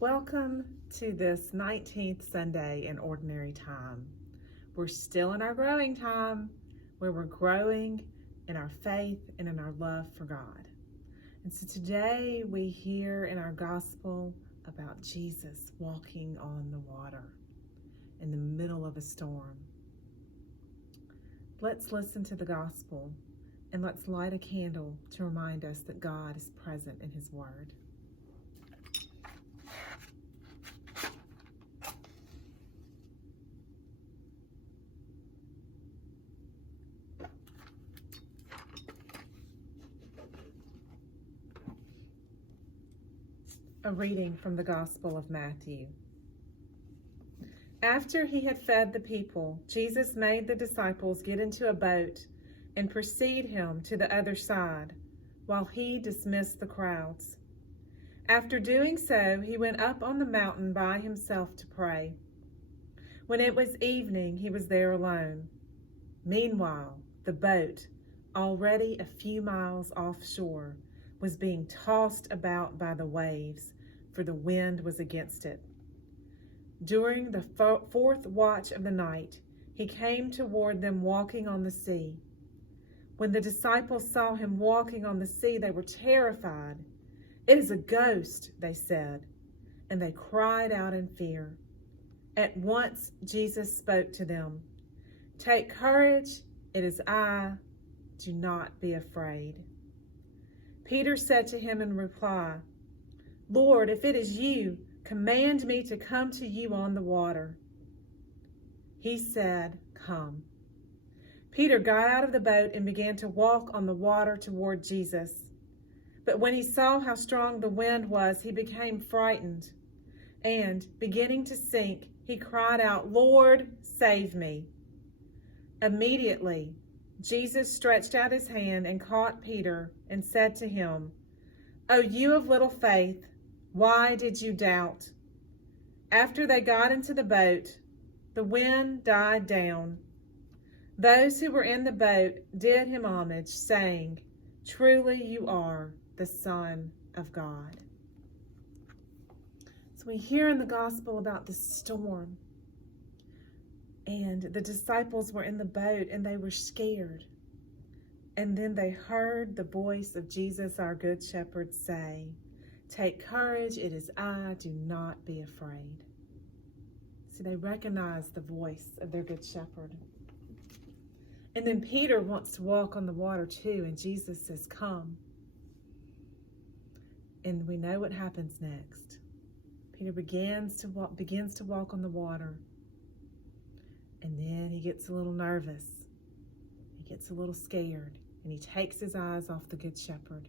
Welcome to this 19th Sunday in Ordinary Time. We're still in our growing time where we're growing in our faith and in our love for God. And so today we hear in our gospel about Jesus walking on the water in the middle of a storm. Let's listen to the gospel and let's light a candle to remind us that God is present in His Word. A reading from the Gospel of Matthew. After he had fed the people, Jesus made the disciples get into a boat and precede him to the other side, while he dismissed the crowds. After doing so, he went up on the mountain by himself to pray. When it was evening, he was there alone. Meanwhile, the boat, already a few miles offshore, was being tossed about by the waves, for the wind was against it. During the fourth watch of the night, he came toward them walking on the sea. When the disciples saw him walking on the sea, they were terrified. "It is a ghost," they said, and they cried out in fear. At once Jesus spoke to them. "Take courage, it is I. Do not be afraid." Peter said to him in reply, "Lord, if it is you, command me to come to you on the water." He said, "Come." Peter got out of the boat and began to walk on the water toward Jesus. But when he saw how strong the wind was, he became frightened. And, beginning to sink, he cried out, "Lord, save me." Immediately, Jesus stretched out his hand and caught Peter and said to him, "O you of little faith, why did you doubt?" After they got into the boat, the wind died down. Those who were in the boat did him homage, saying, "Truly you are the Son of God." So we hear in the gospel about the storm. And the disciples were in the boat and they were scared. And then they heard the voice of Jesus, our Good Shepherd, say, "Take courage, it is I, do not be afraid." See, they recognize the voice of their Good Shepherd. And then Peter wants to walk on the water too, and Jesus says, "Come." And we know what happens next. Peter begins to walk on the water. And then he gets a little nervous. He gets a little scared. And he takes his eyes off the Good Shepherd.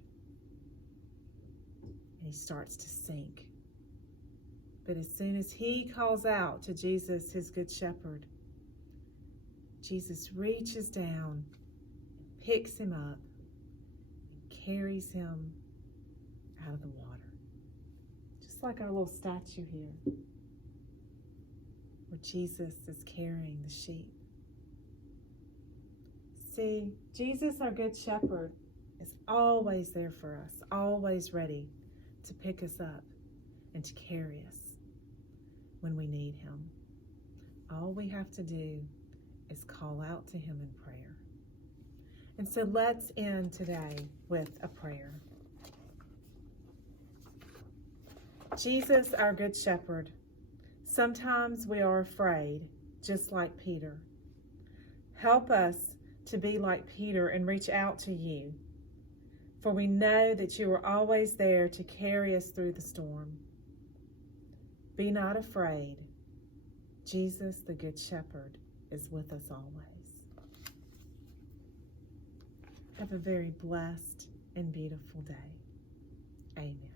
And he starts to sink. But as soon as he calls out to Jesus, his Good Shepherd, Jesus reaches down, and picks him up, and carries him out of the water. Just like our little statue here, where Jesus is carrying the sheep. See, Jesus, our Good Shepherd, is always there for us, always ready to pick us up and to carry us when we need him. All we have to do is call out to him in prayer. And so let's end today with a prayer. Jesus, our Good Shepherd, sometimes we are afraid, just like Peter. Help us to be like Peter and reach out to you, for we know that you are always there to carry us through the storm. Be not afraid. Jesus, the Good Shepherd, is with us always. Have a very blessed and beautiful day. Amen.